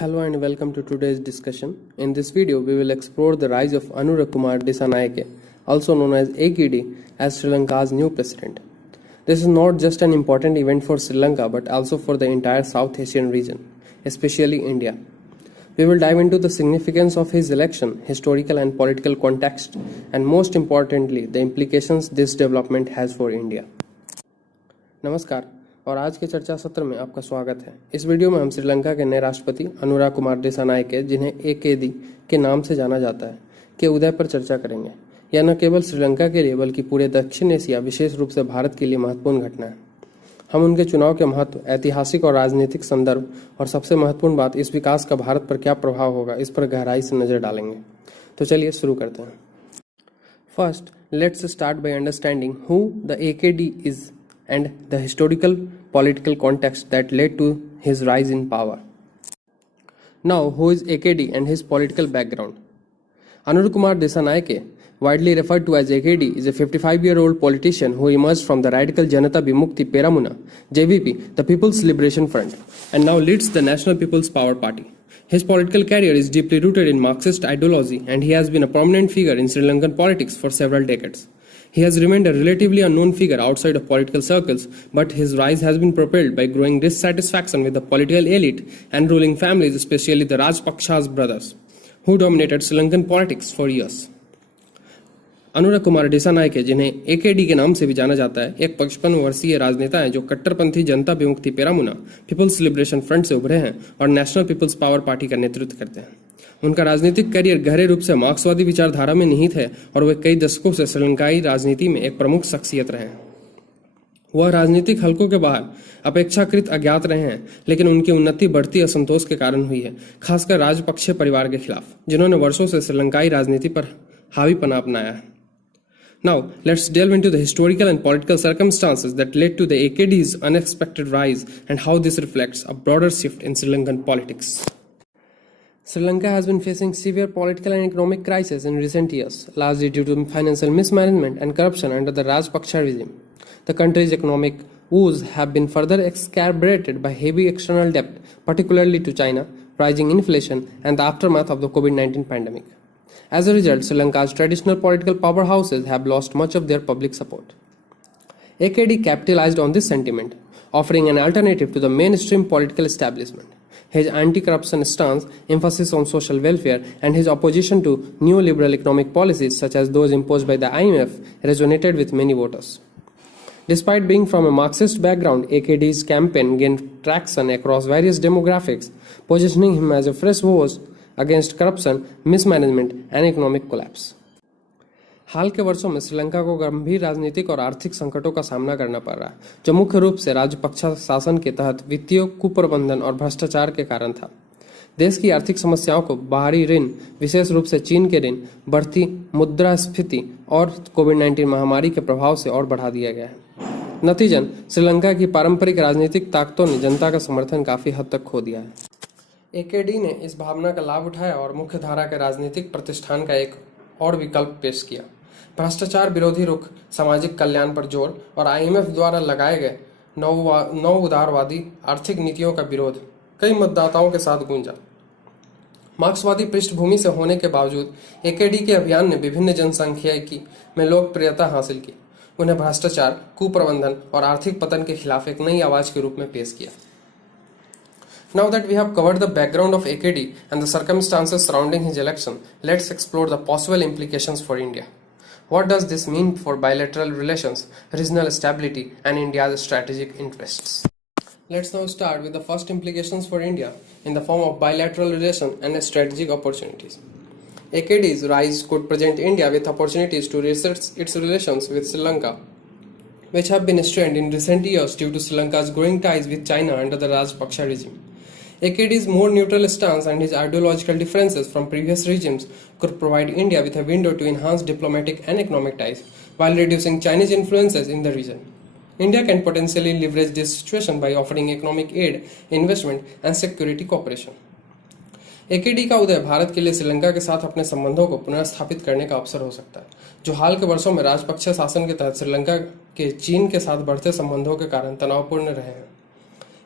Hello and welcome to today's discussion. In this video, we will explore the rise of Anura Kumar Dissanayake, also known as AKD, as Sri Lanka's new president. This is not just an important event for Sri Lanka but also for the entire South Asian region, especially India. We will dive into the significance of his election, historical and political context, and most importantly, the implications this development has for India. नमस्कार और आज के चर्चा सत्र में आपका स्वागत है। इस वीडियो में हम श्रीलंका के नए राष्ट्रपति अनुरा कुमार दिसानायके, जिन्हें एकेडी के नाम से जाना जाता है, के उदय पर चर्चा करेंगे। यह न केवल श्रीलंका के लिए बल्कि पूरे दक्षिण एशिया, विशेष रूप से भारत के लिए महत्वपूर्ण घटना है। हम उनके चुनाव के महत्व, ऐतिहासिक और राजनीतिक संदर्भ और सबसे महत्वपूर्ण बात, इस विकास का भारत पर क्या प्रभाव होगा, इस पर गहराई से नजर डालेंगे। तो चलिए शुरू करते हैं। First, let's start by understanding who the एकेडी is and the historical political context that led to his rise in power. Now, who is AKD and his political background? Anura Kumar Dissanayake, widely referred to as AKD, is a 55-year-old politician who emerged from the radical Janata Vimukti Peramuna (JVP), the People's Liberation Front, and now leads the National People's Power Party. His political career is deeply rooted in Marxist ideology, and he has been a prominent figure in Sri Lankan politics for several decades. He has remained a relatively unknown figure outside of political circles, but his rise has been propelled by growing dissatisfaction with the political elite and ruling families, especially the Rajpaksha's brothers, who dominated Sri Lankan politics for years. Anura Kumar Dissanayake, जिन्हें एकेडी के नाम से भी जाना जाता है, एक 55 वर्षीय राजनेता हैं जो कट्टरपंथी जनता विमुक्ति पेरामुना पीपल्स लिबरेशन फ्रंट से उभरे हैं और नेशनल पीपल्स पावर पार्टी का नेतृत्व करते हैं। उनका राजनीतिक करियर गहरे रूप से मार्क्सवादी विचारधारा में निहित है और वे कई दशकों से श्रीलंकाई राजनीति में एक प्रमुख शख्सियत रहे हैं। वह राजनीतिक हलकों के बाहर अपेक्षाकृत अज्ञात रहे हैं, लेकिन उनकी उन्नति बढ़ती असंतोष के कारण हुई है, खासकर राजपक्षे परिवार के खिलाफ, जिन्होंने वर्षों से श्रीलंकाई राजनीति पर हावीपना अपनाया है। Now, let's delve into the historical and political circumstances that led to the AKD's unexpected rise and how this reflects a broader shift in Sri Lankan politics. Sri Lanka has been facing severe political and economic crisis in recent years, largely due to financial mismanagement and corruption under the Rajpaksha regime. The country's economic woes have been further exacerbated by heavy external debt, particularly to China, rising inflation, and the aftermath of the COVID-19 pandemic. As a result, Sri Lanka's traditional political powerhouses have lost much of their public support. AKD capitalized on this sentiment, offering an alternative to the mainstream political establishment. His anti-corruption stance, emphasis on social welfare, and his opposition to neoliberal economic policies such as those imposed by the IMF resonated with many voters. Despite being from a Marxist background, AKD's campaign gained traction across various demographics, positioning him as a fresh voice against corruption, mismanagement and economic collapse. हाल के वर्षों में श्रीलंका को गंभीर राजनीतिक और आर्थिक संकटों का सामना करना पड़ रहा है, जो मुख्य रूप से राजपक्षा शासन के तहत वित्तीय कुप्रबंधन और भ्रष्टाचार के कारण था। देश की आर्थिक समस्याओं को बाहरी ऋण, विशेष रूप से चीन के ऋण, बढ़ती मुद्रास्फीति और कोविड-19 महामारी के प्रभाव से और बढ़ा दिया गया है। नतीजन, श्रीलंका की पारंपरिक राजनीतिक ताकतों ने जनता का समर्थन काफी हद तक खो दिया है। एकेडी ने इस भावना का लाभ उठाया और मुख्य धारा के राजनीतिक प्रतिष्ठान का एक और विकल्प पेश किया। भ्रष्टाचार विरोधी रुख, सामाजिक कल्याण पर जोर और आईएमएफ द्वारा लगाए गए नव उदारवादी आर्थिक नीतियों का विरोध कई मतदाताओं के साथ गूंजा। मार्क्सवादी पृष्ठभूमि से होने के बावजूद एकेडी के अभियान ने विभिन्न जनसांख्यिकी में लोकप्रियता हासिल की, उन्हें भ्रष्टाचार, कुप्रबंधन और आर्थिक पतन के खिलाफ एक नई आवाज के रूप में पेश किया। Now that we have covered the background of AKD and the circumstances surrounding his election, let's explore the possible implications for India. What does this mean for bilateral relations, regional stability, and India's strategic interests? Let's now start with the first implications for India in the form of bilateral relations and strategic opportunities. AKD's rise could present India with opportunities to research its relations with Sri Lanka, which have been strained in recent years due to Sri Lanka's growing ties with China under the Rajpaksha regime. AKD's more neutral stance and his ideological differences from previous regimes could provide India with a window to enhance diplomatic and economic ties while reducing Chinese influences in the region. India can potentially leverage this situation by offering economic aid, investment, and security cooperation. एकेडी का उदय भारत के लिए श्रीलंका के साथ अपने संबंधों को पुनर्स्थापित करने का अवसर हो सकता है, जो हाल के वर्षों में राजपक्षे शासन के तहत श्रीलंका के चीन के साथ बढ़ते संबंधों के कारण तनावपूर्ण रहे हैं।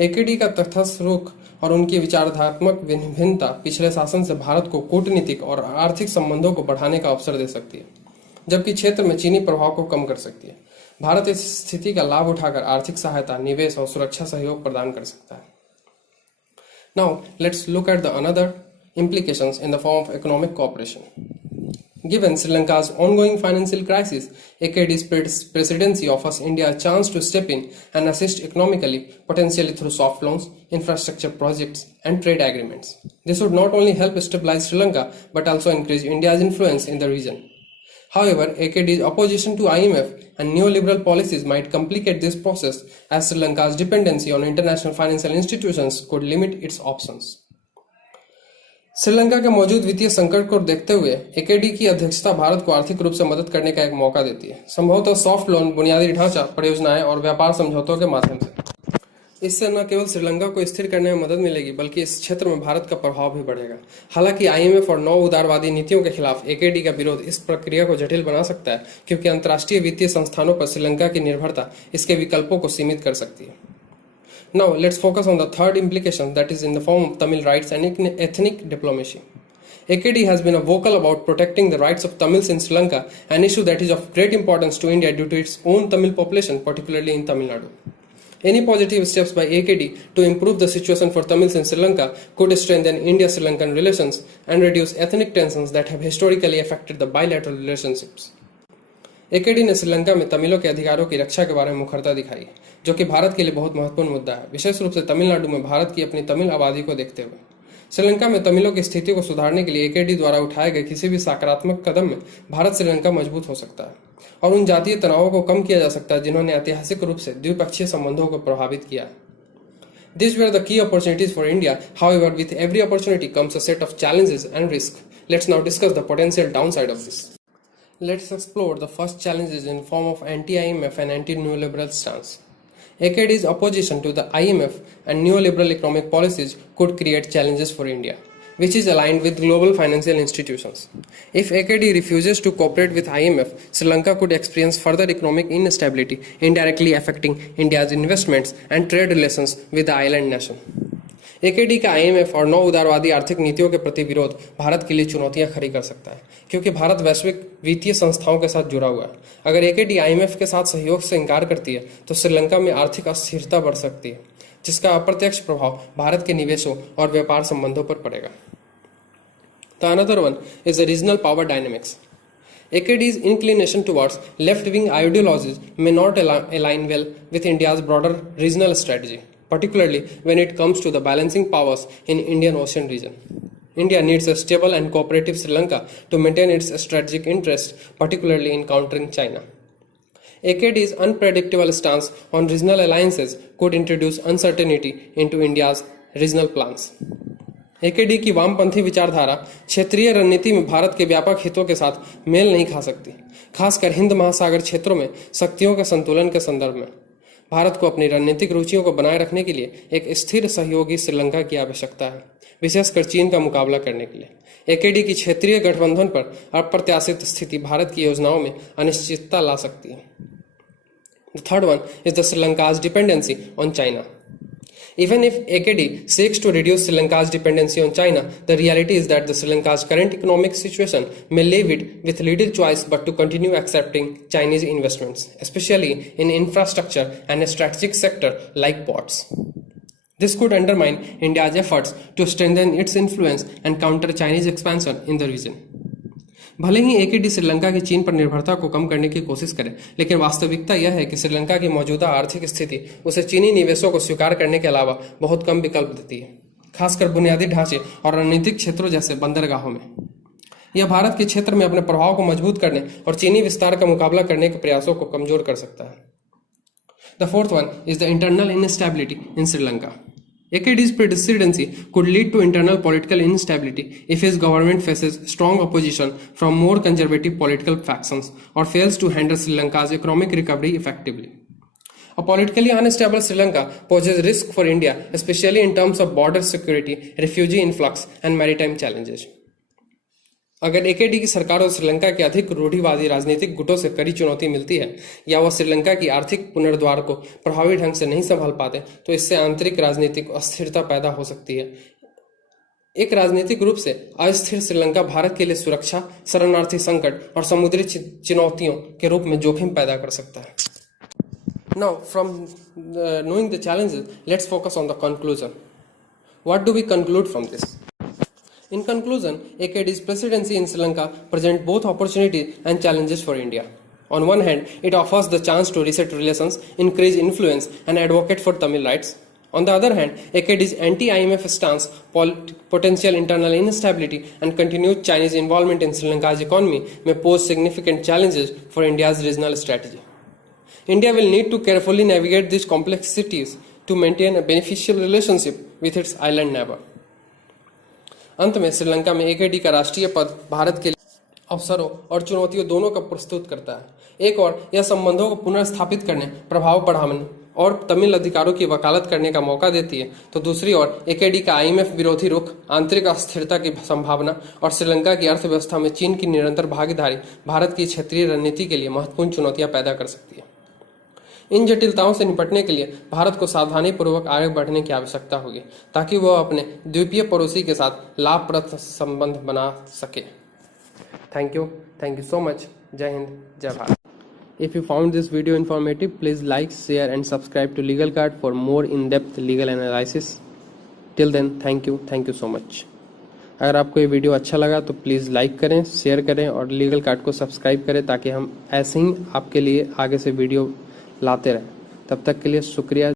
एकेडी का तटस्थ रुख और उनकी विचारधात्मक भिन्नता पिछले शासन से भारत को कूटनीतिक और आर्थिक संबंधों को बढ़ाने का अवसर दे सकती है, जबकि क्षेत्र में चीनी प्रभाव को कम कर सकती है। भारत इस स्थिति का लाभ उठाकर आर्थिक सहायता, निवेश और सुरक्षा सहयोग प्रदान कर सकता है। Now, let's look at the another implications in the form of economic cooperation. Given Sri Lanka's ongoing financial crisis, AKD's presidency offers India a chance to step in and assist economically, potentially through soft loans, infrastructure projects, and trade agreements. This would not only help stabilize Sri Lanka, but also increase India's influence in the region. However, AKD's opposition to IMF and neoliberal policies might complicate this process, as Sri Lanka's dependency on international financial institutions could limit its options. Sri Lanka के मौजूद वित्तीय संकट को देखते हुए एकेडी की अध्यक्षता भारत को आर्थिक रूप से मदद करने का एक मौका देती है, संभवतः सॉफ्ट लोन, बुनियादी ढांचा, परियोजनाएं और व्यापार समझौतों के माध्यम से। इससे न केवल श्रीलंका को स्थिर करने में मदद मिलेगी, बल्कि इस क्षेत्र में भारत का प्रभाव भी बढ़ेगा। हालांकि आईएमएफ और नौ उदारवादी नीतियों के खिलाफ एकेडी का विरोध इस प्रक्रिया को जटिल बना सकता है, क्योंकि अंतर्राष्ट्रीय वित्तीय संस्थानों पर श्रीलंका की निर्भरता इसके विकल्पों को सीमित कर सकती है। Now let's focus on the third implication, that is in the form of Tamil rights and ethnic diplomacy. AKD has been vocal about protecting the rights of Tamils in Sri Lanka, an issue that is of great importance to India due to its own Tamil population, particularly in Tamil Nadu. Any positive steps by AKD to improve the situation for Tamils in Sri Lanka could strengthen India-Sri Lankan relations and reduce ethnic tensions that have historically affected the bilateral relationships. एकेडी ने श्रीलंका में तमिलों के अधिकारों की रक्षा के बारे में मुखरता दिखाई, जो कि भारत के लिए बहुत महत्वपूर्ण मुद्दा है, विशेष रूप से तमिलनाडु में भारत की अपनी तमिल आबादी को देखते हुए। श्रीलंका में तमिलों की स्थिति को सुधारने के लिए एकेडी द्वारा उठाए गए किसी भी सकारात्मक कदम में भारत श्रीलंका मजबूत हो सकता है और उन जातीय तनावों को कम किया जा सकता है जिन्होंने ऐतिहासिक रूप से द्विपक्षीय संबंधों को प्रभावित किया है। These were the key opportunities for India. However, with every opportunity comes a set of challenges and risks. Let's now discuss the potential downside of this. Let's explore the first challenges in form of anti-IMF and anti-neoliberal stance. AKD's opposition to the IMF and neoliberal economic policies could create challenges for India, which is aligned with global financial institutions. If AKD refuses to cooperate with IMF, Sri Lanka could experience further economic instability, indirectly affecting India's investments and trade relations with the island nation. एकेडी का IMF और नौ उदारवादी आर्थिक नीतियों के प्रति विरोध भारत के लिए चुनौतियां खड़ी कर सकता है, क्योंकि भारत वैश्विक वित्तीय संस्थाओं के साथ जुड़ा हुआ है। अगर एकेडी आईएमएफ के साथ सहयोग से इनकार करती है तो श्रीलंका में आर्थिक अस्थिरता बढ़ सकती है, जिसका अप्रत्यक्ष प्रभाव भारत के निवेशों और व्यापार संबंधों पर पड़ेगा। The another one is the regional power dynamics. AKD's inclination towards left-wing ideologies may not align well with India's broader regional strategy, particularly when it comes to the balancing powers in Indian Ocean region. India needs a stable and cooperative Sri Lanka to maintain its strategic interests, particularly in countering China. AKD's unpredictable stance on regional alliances could introduce uncertainty into India's regional plans. एकेडी की वामपंथी विचारधारा क्षेत्रीय रणनीति में भारत के व्यापक हितों के साथ मेल नहीं खा सकती, खासकर हिंद महासागर क्षेत्रों में शक्तियों के संतुलन के संदर्भ में। भारत को अपनी रणनीतिक रुचियों को बनाए रखने के लिए एक स्थिर सहयोगी श्रीलंका की आवश्यकता है, विशेषकर चीन का मुकाबला करने के लिए। एकेडी की क्षेत्रीय गठबंधन पर अप्रत्याशित स्थिति भारत की योजनाओं में अनिश्चितता ला सकती है। The third one is the Sri Lanka's dependency on China. Even if AKD seeks to reduce Sri Lanka's dependency on China, the reality is that the Sri Lanka's current economic situation may leave it with little choice but to continue accepting Chinese investments, especially in infrastructure and a strategic sector like ports. This could undermine India's efforts to strengthen its influence and counter Chinese expansion in the region. भले ही एकेडी श्रीलंका की चीन पर निर्भरता को कम करने की कोशिश करे, लेकिन वास्तविकता यह है कि श्रीलंका की मौजूदा आर्थिक स्थिति उसे चीनी निवेशों को स्वीकार करने के अलावा बहुत कम विकल्प देती है, खासकर बुनियादी ढांचे और रणनीतिक क्षेत्रों जैसे बंदरगाहों में। यह भारत के क्षेत्र में अपने प्रभाव को मजबूत करने और चीनी विस्तार का मुकाबला करने के प्रयासों को कमजोर कर सकता है। The fourth one is the internal instability in Sri Lanka. AKD's presidency could lead to internal political instability if his government faces strong opposition from more conservative political factions or fails to handle Sri Lanka's economic recovery effectively. A politically unstable Sri Lanka poses risk for India, especially in terms of border security, refugee influx, and maritime challenges. अगर एकेडी की सरकार और श्रीलंका के अधिक रूढ़िवादी राजनीतिक गुटों से कड़ी चुनौती मिलती है या वह श्रीलंका की आर्थिक पुनरुद्धार को प्रभावी ढंग से नहीं संभाल पाते तो इससे आंतरिक राजनीतिक अस्थिरता पैदा हो सकती है। एक राजनीतिक रूप से अस्थिर श्रीलंका भारत के लिए सुरक्षा, शरणार्थी संकट और समुद्री चुनौतियों के रूप में जोखिम पैदा कर सकता है। Now, from knowing the challenges, let's focus on the conclusion. What do we conclude from this? In conclusion, AKD's presidency in Sri Lanka presents both opportunities and challenges for India. On one hand, it offers the chance to reset relations, increase influence, and advocate for Tamil rights. On the other hand, AKD's anti-IMF stance, potential internal instability, and continued Chinese involvement in Sri Lanka's economy may pose significant challenges for India's regional strategy. India will need to carefully navigate these complexities to maintain a beneficial relationship with its island neighbor. अंत में श्रीलंका में एकेडी का राष्ट्रीय पद भारत के लिए अवसरों और चुनौतियों दोनों का प्रस्तुत करता है। एक और यह संबंधों को पुनर्स्थापित करने, प्रभाव बढ़ाने और तमिल अधिकारों की वकालत करने का मौका देती है, तो दूसरी ओर एकेडी का आईएमएफ विरोधी रुख, आंतरिक अस्थिरता की संभावना और श्रीलंका की अर्थव्यवस्था में चीन की निरंतर भागीदारी भारत की क्षेत्रीय रणनीति के लिए महत्वपूर्ण चुनौतियां पैदा कर सकती है। इन जटिलताओं से निपटने के लिए भारत को सावधानीपूर्वक आगे बढ़ने की आवश्यकता होगी ताकि वह अपने द्वीपीय पड़ोसी के साथ लाभप्रद संबंध बना सके। Thank you so much. जय हिंद, जय Bharat. If you found this video informative, please like, share and subscribe to Legal Card for more in-depth legal analysis. Till then, thank you so much. अगर आपको ये वीडियो अच्छा लगा तो प्लीज़ लाइक करें, share करें और लीगल कार्ड को सब्सक्राइब करें ताकि हम ऐसे ही आपके लिए आगे से वीडियो लाते रहें। तब तक के लिए शुक्रिया।